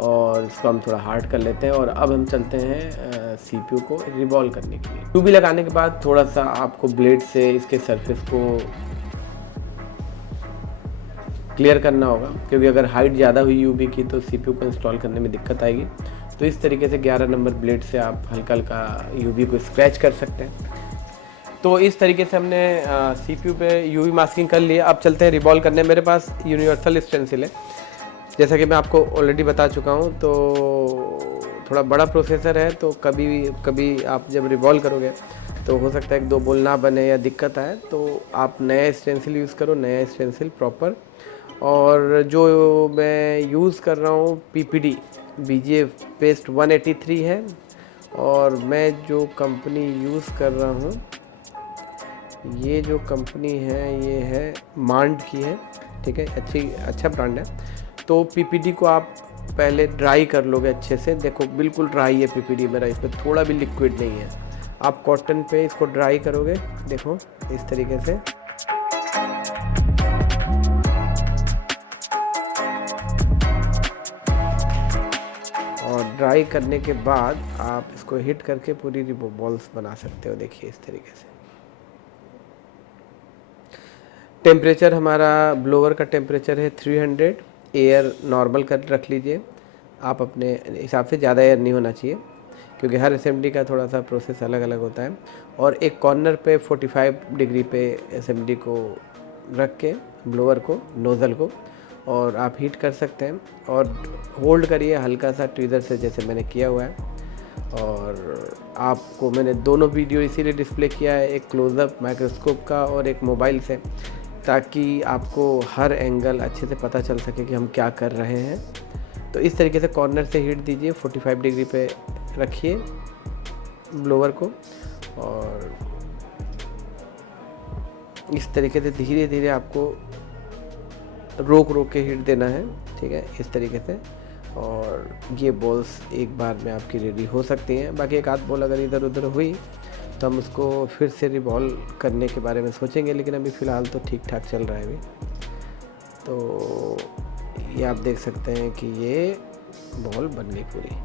और इसको हम थोड़ा हार्ड कर लेते हैं। और अब हम चलते हैं CPU को रिवॉल्व करने के लिए। यूवी लगाने के बाद थोड़ा सा आपको ब्लेड से इसके सरफेस को क्लियर करना होगा, क्योंकि अगर हाइट ज़्यादा हुई यूवी की तो CPU को इंस्टॉल करने में दिक्कत आएगी। तो इस तरीके से 11 नंबर ब्लेड से आप हल्का हल्का यूवी को स्क्रैच कर सकते हैं। तो इस तरीके से हमने CPU पे यूवी मास्किंग कर लिया। अब चलते हैं रिवॉल्व करने। मेरे पास यूनिवर्सल स्टेंसिल है, जैसा कि मैं आपको ऑलरेडी बता चुका हूँ। तो थोड़ा बड़ा प्रोसेसर है, तो कभी आप जब रिवॉल्व करोगे तो हो सकता है 1-2 बोल ना बने या दिक्कत आए, तो आप नया स्टेंसिल यूज़ करो, नया स्टेंसिल प्रॉपर। और जो मैं यूज़ कर रहा हूँ PPD BGA पेस्ट 183 है। और मैं जो कंपनी यूज़ कर रहा हूँ, ये जो कंपनी है ये है मांड की है, ठीक है, अच्छा ब्रांड है। तो PPD को आप पहले ड्राई कर लोगे अच्छे से। देखो बिल्कुल ड्राई है PPD मेरा, इसमें थोड़ा भी लिक्विड नहीं है। आप कॉटन पे इसको ड्राई करोगे, देखो इस तरीके से। और ड्राई करने के बाद आप इसको हिट करके पूरी बॉल्स बना सकते हो। देखिए इस तरीके से। टेम्परेचर हमारा ब्लोअर का टेम्परेचर है 300। एयर नॉर्मल कर रख लीजिए, आप अपने हिसाब से, ज़्यादा एयर नहीं होना चाहिए, क्योंकि हर असेंबली का थोड़ा सा प्रोसेस अलग अलग होता है। और एक कॉर्नर पे 45 डिग्री पे असेंबली को रख के ब्लोअर को, नोज़ल को, और आप हीट कर सकते हैं। और होल्ड करिए हल्का सा ट्वीज़र से, जैसे मैंने किया हुआ है। और आपको मैंने दोनों वीडियो इसीलिए डिस्प्ले किया है, एक क्लोज़अप माइक्रोस्कोप का और एक मोबाइल से, ताकि आपको हर एंगल अच्छे से पता चल सके कि हम क्या कर रहे हैं। तो इस तरीके से कॉर्नर से हीट दीजिए, 45 डिग्री पे रखिए ब्लोअर को, और इस तरीके से धीरे धीरे आपको रोक के हीट देना है, ठीक है, इस तरीके से। और ये बॉल्स एक बार में आपकी रेडी हो सकती हैं। बाकी एक आध बॉल अगर इधर उधर हुई तो हम उसको फिर से रिवॉल्व करने के बारे में सोचेंगे, लेकिन अभी फ़िलहाल तो ठीक ठाक चल रहा है अभी। तो ये आप देख सकते हैं कि ये बॉल बन गई पूरी।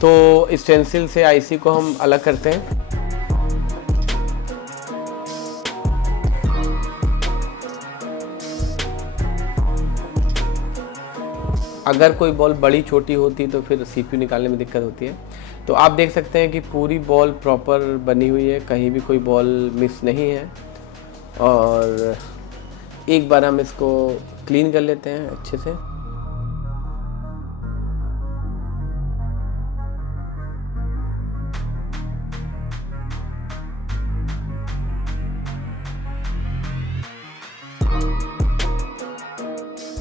तो स्टेंसिल से आईसी को हम अलग करते हैं। अगर कोई बॉल बड़ी छोटी होती तो फिर CPU निकालने में दिक्कत होती है। तो आप देख सकते हैं कि पूरी बॉल प्रॉपर बनी हुई है, कहीं भी कोई बॉल मिस नहीं है। और एक बार हम इसको क्लीन कर लेते हैं अच्छे से।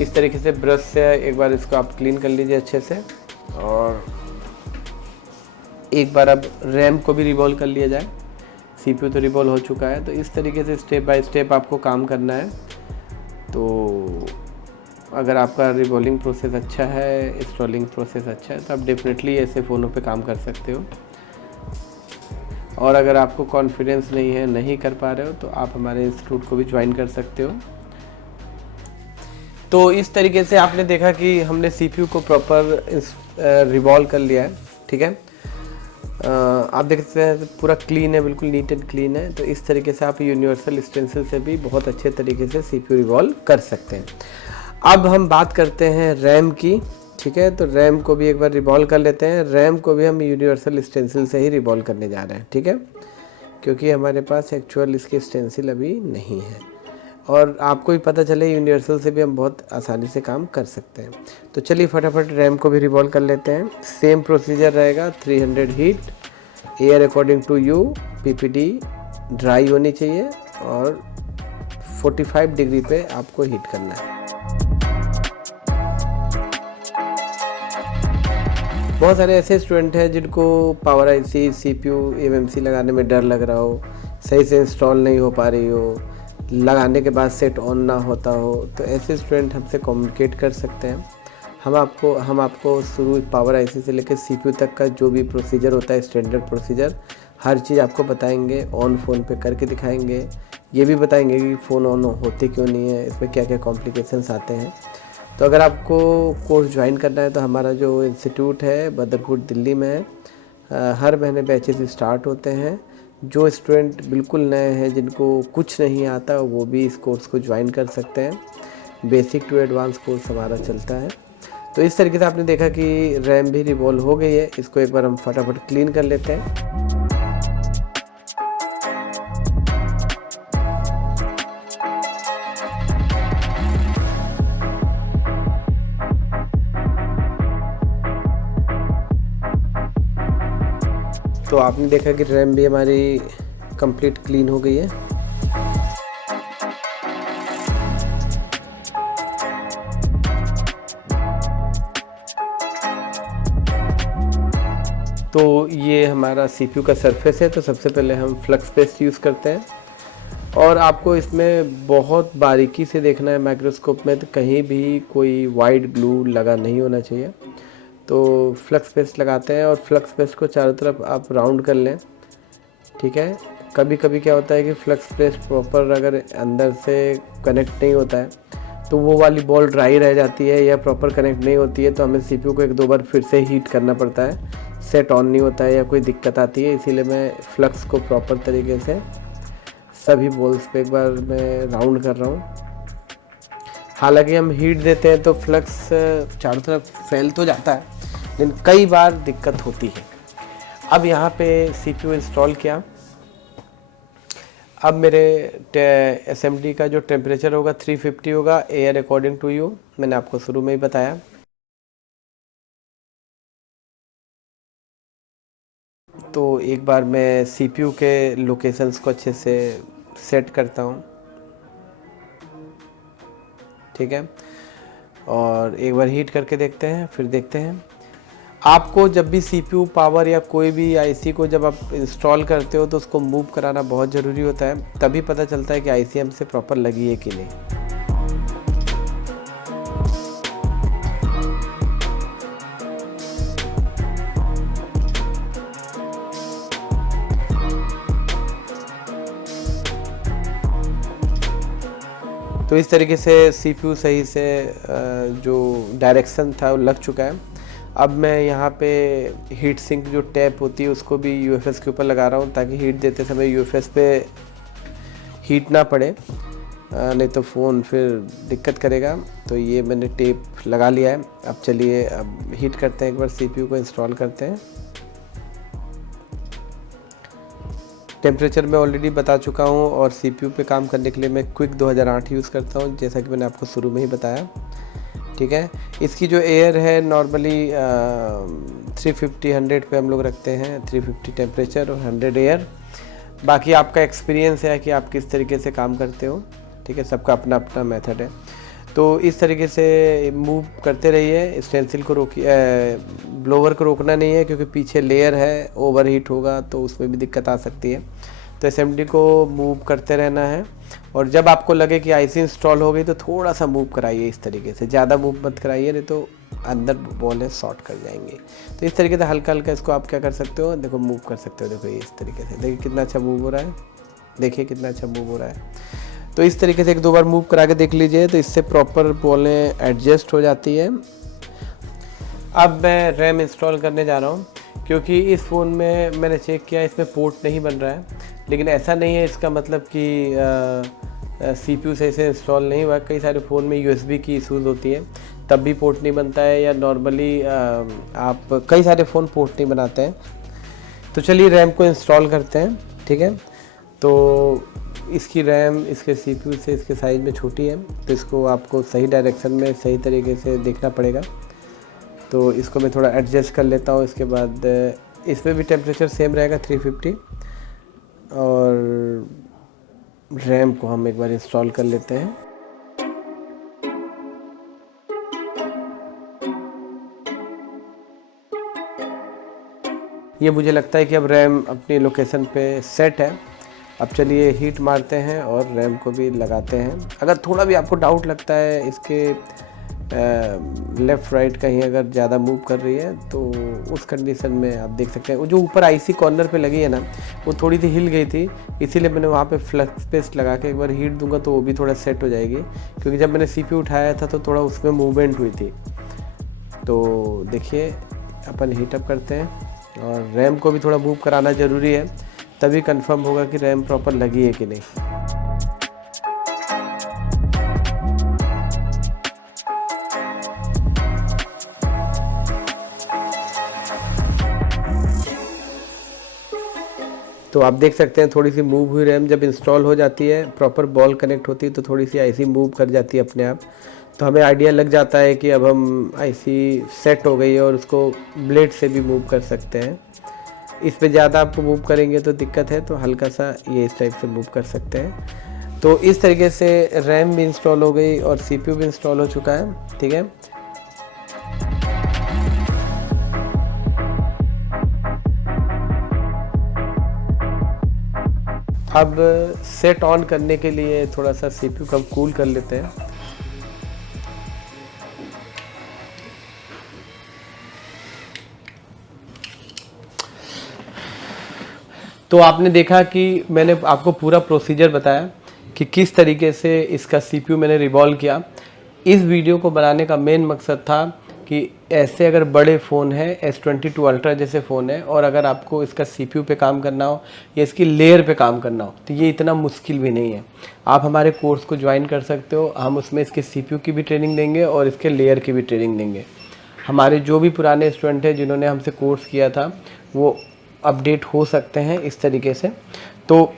इस तरीके से ब्रश से एक बार इसको आप क्लीन कर लीजिए अच्छे से। और एक बार अब रैम को भी रिवॉल्व कर लिया जाए। CPU तो रिवॉल्व हो चुका है, तो इस तरीके से स्टेप बाय स्टेप आपको काम करना है। तो अगर आपका रिवॉल्विंग प्रोसेस अच्छा है, इंस्टॉलिंग प्रोसेस अच्छा है, तो आप डेफिनेटली ऐसे फ़ोनों पे काम कर सकते हो। और अगर आपको कॉन्फिडेंस नहीं है, नहीं कर पा रहे हो, तो आप हमारे इंस्टीट्यूट को भी ज्वाइन कर सकते हो। तो इस तरीके से आपने देखा कि हमने CPU को प्रॉपर रिवॉल्व कर लिया है, ठीक है। आप देख सकते हैं पूरा क्लीन है, बिल्कुल नीट एंड क्लीन है। तो इस तरीके से आप यूनिवर्सल स्टेंसिल से भी बहुत अच्छे तरीके से CPU रिवॉल्व कर सकते हैं। अब हम बात करते हैं रैम की, ठीक है। तो रैम को भी एक बार रिवॉल्व कर लेते हैं। रैम को भी हम यूनिवर्सल स्टेंसिल से ही रिवॉल्व करने जा रहे हैं, ठीक है, क्योंकि हमारे पास एक्चुअल इसकी स्टेंसिल अभी नहीं है। और आपको भी पता चले यूनिवर्सल से भी हम बहुत आसानी से काम कर सकते हैं। तो चलिए फटाफट रैम को भी रिवॉल्व कर लेते हैं। सेम प्रोसीजर रहेगा, 300 heat, air according to you, PPD dry होनी चाहिए और 45 डिग्री पे आपको हीट करना है। बहुत सारे ऐसे स्टूडेंट हैं जिनको पावर IC, CPU, MMC लगाने में डर लग रहा हो, सही से इंस्टॉल नहीं हो पा रही हो, लगाने के बाद सेट ऑन ना होता हो, तो ऐसे स्टूडेंट हमसे कम्युनिकेट कर सकते हैं। हम आपको शुरू पावर IC से लेकर CPU तक का जो भी प्रोसीजर होता है, स्टैंडर्ड प्रोसीजर, हर चीज़ आपको बताएंगे, ऑन फ़ोन पे करके दिखाएंगे। ये भी बताएंगे कि फ़ोन ऑन होते क्यों नहीं है, इसमें क्या क्या कॉम्प्लिकेशंस आते हैं। तो अगर आपको कोर्स ज्वाइन करना है तो हमारा जो इंस्टीट्यूट है बदरपुर दिल्ली में है। हर महीने बैचेस स्टार्ट होते हैं। जो स्टूडेंट बिल्कुल नए हैं, जिनको कुछ नहीं आता, वो भी इस कोर्स को ज्वाइन कर सकते हैं। बेसिक टू एडवांस कोर्स हमारा चलता है। तो इस तरीके से आपने देखा कि रैम भी रिवॉल्व हो गई है। इसको एक बार हम फटाफट क्लीन कर लेते हैं। तो आपने देखा कि रैम भी हमारी कंप्लीट क्लीन हो गई है। तो ये हमारा सीपीयू का सरफेस है। तो सबसे पहले हम फ्लक्स पेस्ट यूज़ करते हैं और आपको इसमें बहुत बारीकी से देखना है माइक्रोस्कोप में, तो कहीं भी कोई वाइट ग्लू लगा नहीं होना चाहिए। तो फ्लक्स पेस्ट लगाते हैं और फ्लक्स पेस्ट को चारों तरफ आप राउंड कर लें, ठीक है। कभी कभी क्या होता है कि फ्लक्स पेस्ट प्रॉपर अगर अंदर से कनेक्ट नहीं होता है तो वो वाली बॉल ड्राई रह जाती है या प्रॉपर कनेक्ट नहीं होती है, तो हमें सीपीयू को एक दो बार फिर से हीट करना पड़ता है, सेट ऑन नहीं होता है या कोई दिक्कत आती है। इसीलिए मैं फ्लक्स को प्रॉपर तरीके से सभी बॉल्स पे एक बार मैं राउंड कर रहा हूँ। हालांकि हम हीट देते हैं तो फ्लक्स चारों तरफ फैल तो जाता है, लेकिन कई बार दिक्कत होती है। अब यहाँ पे सीपीयू इंस्टॉल किया। अब मेरे एसएमडी का जो टेम्परेचर होगा 350 होगा, एयर अकॉर्डिंग टू यू, मैंने आपको शुरू में ही बताया। तो एक बार मैं सीपीयू के लोकेशंस को अच्छे से सेट करता हूँ, ठीक है। और एक बार हीट करके देखते हैं, फिर देखते हैं। आपको जब भी सीपीयू पावर या कोई भी आईसी को जब आप इंस्टॉल करते हो तो उसको मूव कराना बहुत ज़रूरी होता है, तभी पता चलता है कि आईसी हमसे प्रॉपर लगी है कि नहीं। तो इस तरीके से सीपीयू सही से जो डायरेक्शन था वो लग चुका है। अब मैं यहाँ पे हीट सिंक जो टैप होती है उसको भी यूएफएस के ऊपर लगा रहा हूँ, ताकि हीट देते समय यूएफएस पे हीट ना पड़े, नहीं तो फ़ोन फिर दिक्कत करेगा। तो ये मैंने टेप लगा लिया है। अब चलिए अब हीट करते हैं, एक बार सीपीयू को इंस्टॉल करते हैं। टेम्परेचर मैं ऑलरेडी बता चुका हूँ और सीपीयू पे काम करने के लिए मैं क्विक 2008 यूज़ करता हूँ, जैसा कि मैंने आपको शुरू में ही बताया, ठीक है। इसकी जो एयर है नॉर्मली 350-100 पे हम लोग रखते हैं, 350 टेम्परेचर और 100 एयर। बाकी आपका एक्सपीरियंस है कि आप किस तरीके से काम करते हो, ठीक है। सबका अपना अपना मेथड है। तो इस तरीके से मूव करते रहिए। स्टेंसिल को रोकिए, ब्लोवर को रोकना नहीं है, क्योंकि पीछे लेयर है, ओवर हीट होगा तो उसमें भी दिक्कत आ सकती है। तो एसएमडी को मूव करते रहना है और जब आपको लगे कि आईसी इंस्टॉल हो गई तो थोड़ा सा मूव कराइए इस तरीके से, ज़्यादा मूव मत कराइए, नहीं तो अंदर बॉलें शॉर्ट कर जाएंगे। तो इस तरीके से हल्का हल्का इसको आप क्या कर सकते हो, देखो मूव कर सकते हो। देखो ये इस तरीके से, देखिए कितना अच्छा मूव हो रहा है, देखिए कितना अच्छा मूव हो रहा है। तो इस तरीके से एक दो बार मूव करा के देख लीजिए, तो इससे प्रॉपर बॉलें एडजस्ट हो जाती है। अब मैं रैम इंस्टॉल करने जा रहा हूँ, क्योंकि इस फ़ोन में मैंने चेक किया इसमें पोर्ट नहीं बन रहा है। लेकिन ऐसा नहीं है इसका मतलब कि सीपीयू सही से इंस्टॉल नहीं हुआ। कई सारे फ़ोन में यूएसबी की इशूज़ होती है, तब भी पोर्ट नहीं बनता है, या नॉर्मली आप कई सारे फ़ोन पोर्ट नहीं बनाते हैं। तो चलिए रैम को इंस्टॉल करते हैं, ठीक है। तो इसकी रैम इसके सीपीयू से इसके साइज़ में छोटी है, तो इसको आपको सही डायरेक्शन में सही तरीके से देखना पड़ेगा। तो इसको मैं थोड़ा एडजस्ट कर लेता हूँ। इसके बाद इसमें भी टेम्परेचर सेम रहेगा 350, और रैम को हम एक बार इंस्टॉल कर लेते हैं। ये मुझे लगता है कि अब रैम अपनी लोकेशन पे सेट है। अब चलिए हीट मारते हैं और रैम को भी लगाते हैं। अगर थोड़ा भी आपको डाउट लगता है इसके लेफ़्ट राइट कहीं अगर ज़्यादा मूव कर रही है तो उस कंडीशन में आप देख सकते हैं। वो जो ऊपर आईसी कॉर्नर पे लगी है ना, वो थोड़ी सी हिल गई थी, इसीलिए मैंने वहाँ पे फ्लक्स पेस्ट लगा के एक बार हीट दूंगा तो वो भी थोड़ा सेट हो जाएगी, क्योंकि जब मैंने सीपीयू उठाया था तो थोड़ा उसमें मूवमेंट हुई थी। तो देखिए अपन हीटअप करते हैं और रैम को भी थोड़ा मूव कराना ज़रूरी है, तभी कंफर्म होगा कि रैम प्रॉपर लगी है कि नहीं। तो आप देख सकते हैं थोड़ी सी मूव हुई रैम जब इंस्टॉल हो जाती है, प्रॉपर बॉल कनेक्ट होती है तो थोड़ी सी आईसी मूव कर जाती है अपने आप, तो हमें आइडिया लग जाता है कि अब हम आईसी सेट हो गई है और उसको ब्लेड से भी मूव कर सकते हैं। इस पे ज़्यादा आपको मूव करेंगे तो दिक्कत है, तो हल्का सा ये इस टाइप से मूव कर सकते हैं। तो इस तरीके से रैम भी इंस्टॉल हो गई और सीपीयू भी इंस्टॉल हो चुका है, ठीक है। अब सेट ऑन करने के लिए थोड़ा सा सीपीयू को हम कूल कर लेते हैं। तो आपने देखा कि मैंने आपको पूरा प्रोसीजर बताया कि किस तरीके से इसका सीपीयू मैंने रिवॉल्व किया। इस वीडियो को बनाने का मेन मकसद था कि ऐसे अगर बड़े फ़ोन है S22 अल्ट्रा जैसे फ़ोन है और अगर आपको इसका सीपीयू पे काम करना हो या इसकी लेयर पे काम करना हो तो ये इतना मुश्किल भी नहीं है। आप हमारे कोर्स को ज्वाइन कर सकते हो, हम उसमें इसके सीपीयू की भी ट्रेनिंग देंगे और इसके लेयर की भी ट्रेनिंग देंगे। हमारे जो भी पुराने स्टूडेंट हैं जिन्होंने हमसे कोर्स किया था वो अपडेट हो सकते हैं इस तरीके से। तो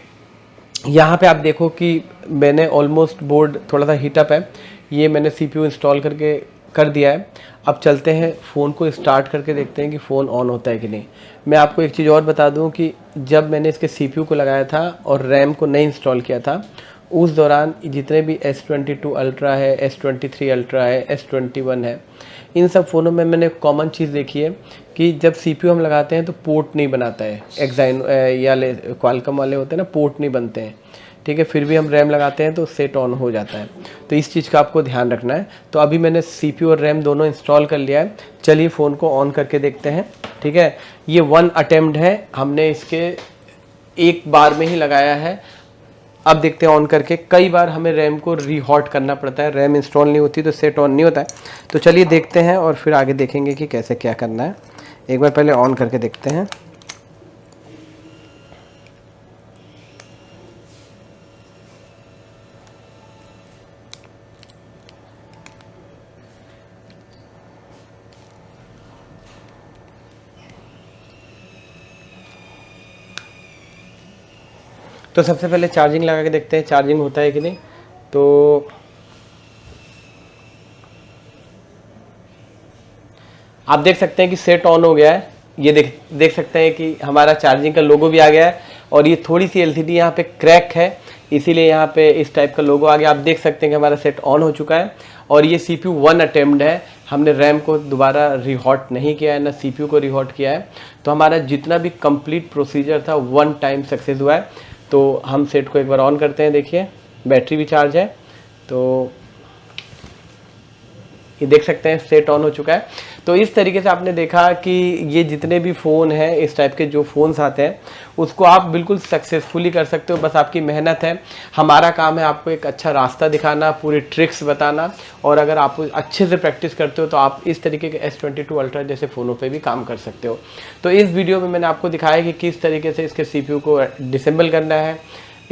यहाँ पे आप देखो कि मैंने ऑलमोस्ट बोर्ड थोड़ा सा हीटअप है, ये मैंने सीपीयू इंस्टॉल करके कर दिया है। अब चलते हैं फ़ोन को स्टार्ट करके देखते हैं कि फ़ोन ऑन होता है कि नहीं। मैं आपको एक चीज़ और बता दूं कि जब मैंने इसके सीपीयू को लगाया था और रैम को नहीं इंस्टॉल किया था, उस दौरान जितने भी S22 अल्ट्रा है, S23 अल्ट्रा है, S21 है, इन सब फ़ोनों में मैंने कॉमन चीज़ देखी है कि जब सीपीयू हम लगाते हैं तो पोर्ट नहीं बनाता है। एक्साइन या क्वालकॉम वाले होते हैं ना, पोर्ट नहीं बनते हैं, ठीक है। फिर भी हम रैम लगाते हैं तो सेट ऑन हो जाता है, तो इस चीज़ का आपको ध्यान रखना है। तो अभी मैंने सीपीयू और रैम दोनों इंस्टॉल कर लिया है, चलिए फ़ोन को ऑन करके देखते हैं, ठीक है। ये 1 अटेम्प्ट है, हमने इसके एक बार में ही लगाया है। अब देखते हैं ऑन करके, कई बार हमें रैम को रीहॉट करना पड़ता है, रैम इंस्टॉल नहीं होती तो सेट ऑन नहीं होता है। तो चलिए देखते हैं और फिर आगे देखेंगे कि कैसे क्या करना है। एक बार पहले ऑन करके देखते हैं। तो सबसे पहले चार्जिंग लगा के देखते हैं चार्जिंग होता है कि नहीं। तो आप देख सकते हैं कि सेट ऑन हो गया है। ये देख सकते हैं कि हमारा चार्जिंग का लोगो भी आ गया है और ये थोड़ी सी एलसीडी यहाँ पे क्रैक है, इसीलिए यहाँ पे इस टाइप का लोगो आ गया। आप देख सकते हैं कि हमारा सेट ऑन हो चुका है और ये सीपीयू 1 अटेम्प्ट है, हमने रैम को दोबारा रिहॉट नहीं किया है, ना सीपीयू को रिहॉट किया है। तो हमारा जितना भी कंप्लीट प्रोसीजर था 1 टाइम सक्सेस हुआ है। तो हम सेट को एक बार ऑन करते हैं, देखिए बैटरी भी चार्ज है, तो ये देख सकते हैं सेट ऑन हो चुका है। तो इस तरीके से आपने देखा कि ये जितने भी फ़ोन हैं, इस टाइप के जो फ़ोन्स आते हैं उसको आप बिल्कुल सक्सेसफुली कर सकते हो, बस आपकी मेहनत है। हमारा काम है आपको एक अच्छा रास्ता दिखाना, पूरी ट्रिक्स बताना, और अगर आप अच्छे से प्रैक्टिस करते हो तो आप इस तरीके के S22 अल्ट्रा जैसे फ़ोनों पे भी काम कर सकते हो। तो इस वीडियो में मैंने आपको दिखाया कि किस तरीके से इसके CPU को डिसेंबल करना है,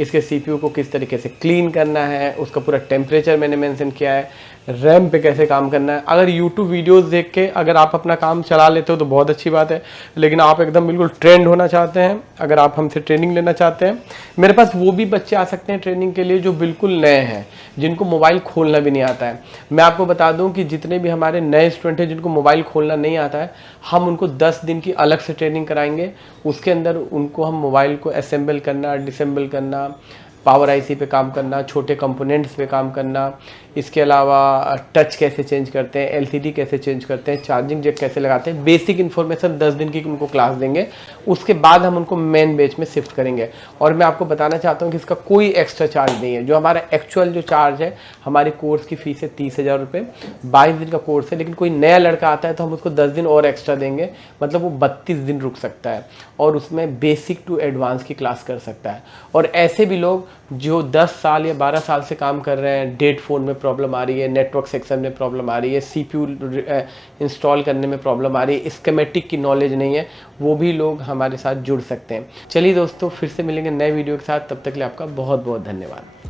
इसके CPU को किस तरीके से क्लीन करना है, उसका पूरा टेम्परेचर मैंने मेंशन किया है, रैम पे कैसे काम करना है। अगर YouTube वीडियोस देख के अगर आप अपना काम चला लेते हो तो बहुत अच्छी बात है, लेकिन आप एकदम बिल्कुल ट्रेंड होना चाहते हैं, अगर आप हमसे ट्रेनिंग लेना चाहते हैं, मेरे पास वो भी बच्चे आ सकते हैं ट्रेनिंग के लिए जो बिल्कुल नए हैं, जिनको मोबाइल खोलना भी नहीं आता है। मैं आपको बता दूं कि जितने भी हमारे नए स्टूडेंट हैं जिनको मोबाइल खोलना नहीं आता है, हम उनको 10 दिन की अलग से ट्रेनिंग कराएंगे। उसके अंदर उनको हम मोबाइल को असेंबल करना, डिसेंबल करना, पावर आईसी पे काम करना, छोटे कंपोनेंट्स पे काम करना, इसके अलावा टच कैसे चेंज करते हैं, एलसीडी कैसे चेंज करते हैं, चार्जिंग जैक कैसे लगाते हैं, बेसिक इन्फॉर्मेशन 10 दिन की उनको क्लास देंगे। उसके बाद हम उनको मेन बैच में शिफ्ट करेंगे। और मैं आपको बताना चाहता हूँ कि इसका कोई एक्स्ट्रा चार्ज नहीं है। जो हमारा एक्चुअल जो चार्ज है, हमारी कोर्स की फ़ीस है 30,000 रुपये, 22 दिन का कोर्स है। लेकिन कोई नया लड़का आता है तो हम उसको 10 दिन और एक्स्ट्रा देंगे, मतलब वो 32 दिन रुक सकता है और उसमें बेसिक टू एडवांस की क्लास कर सकता है। और ऐसे भी लोग जो 10 साल या 12 साल से काम कर रहे हैं, डेट फ़ोन में प्रॉब्लम आ रही है, नेटवर्क सेक्शन में प्रॉब्लम आ रही है, सीपीयू इंस्टॉल करने में प्रॉब्लम आ रही है, स्कीमेटिक की नॉलेज नहीं है, वो भी लोग हमारे साथ जुड़ सकते हैं। चलिए दोस्तों, फिर से मिलेंगे नए वीडियो के साथ। तब तक के लिए आपका बहुत बहुत धन्यवाद।